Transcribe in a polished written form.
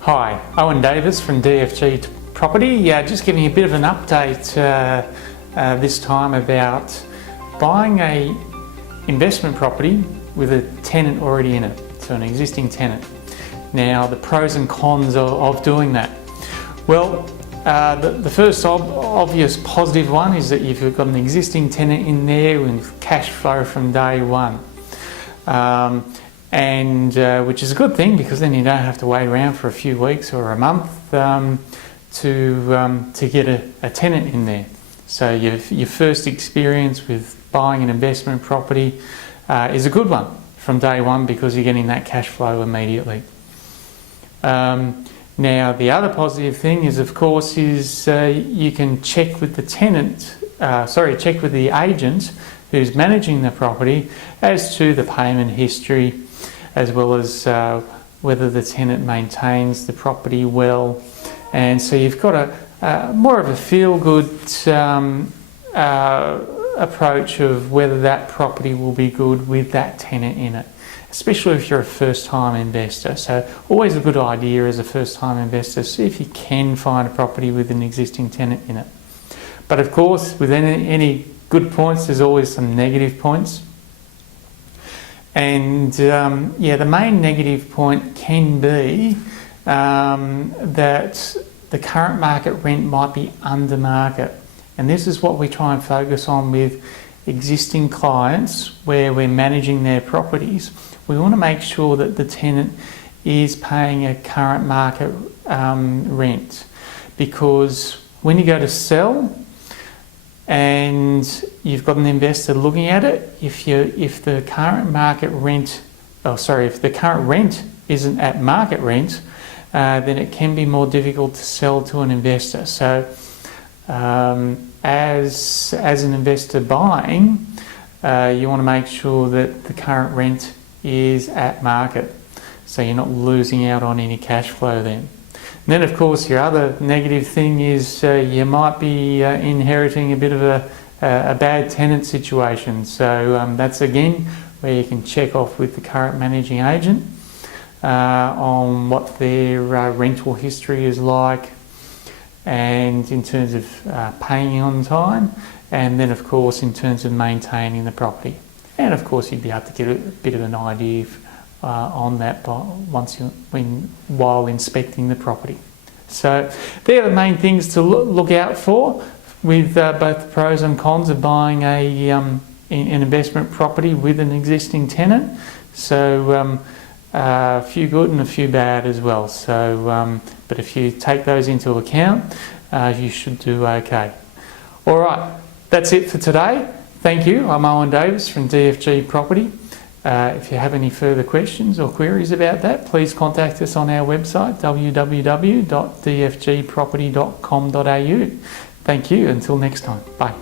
Hi, Owen Davis from DFG Property. Just giving you a bit of an update this time about buying a investment property with a tenant already in it, so an existing tenant. Now, the pros and cons of doing that. Well, the first obvious positive one is that you've got an existing tenant in there with cash flow from day one. Which is a good thing, because then you don't have to wait around for a few weeks or a month to get a tenant in there. So your first experience with buying an investment property is a good one from day one, because you're getting that cash flow immediately. Now, the other positive thing is, of course, you can check with the check with the agent who's managing the property as to the payment history, as well as whether the tenant maintains the property well. And so you've got a more of a feel-good approach of whether that property will be good with that tenant in it, especially if you're a first-time investor. So always a good idea as a first-time investor, see if you can find a property with an existing tenant in it. But of course, with any good points, there's always some negative points. And the main negative point can be that the current market rent might be under market. And this is what we try and focus on with existing clients where we're managing their properties. We want to make sure that the tenant is paying a current market rent, because when you go to sell and you've got an investor looking at it, if the current rent isn't at market rent, then it can be more difficult to sell to an investor. So as an investor buying, you want to make sure that the current rent is at market, so you're not losing out on any cash flow then. And then, of course, your other negative thing is you might be inheriting a bit of a bad tenant situation. So that's again where you can check off with the current managing agent on what their rental history is like, and in terms of paying on time, and then of course in terms of maintaining the property. And of course you'd be able to get a bit of an idea on that while inspecting the property. So they're the main things to look out for with both the pros and cons of buying an investment property with an existing tenant. So a few good and a few bad as well. So, but if you take those into account, you should do okay. All right, that's it for today. Thank you. I'm Owen Davis from DFG Property. If you have any further questions or queries about that, please contact us on our website, www.dfgproperty.com.au. Thank you. Until next time. Bye.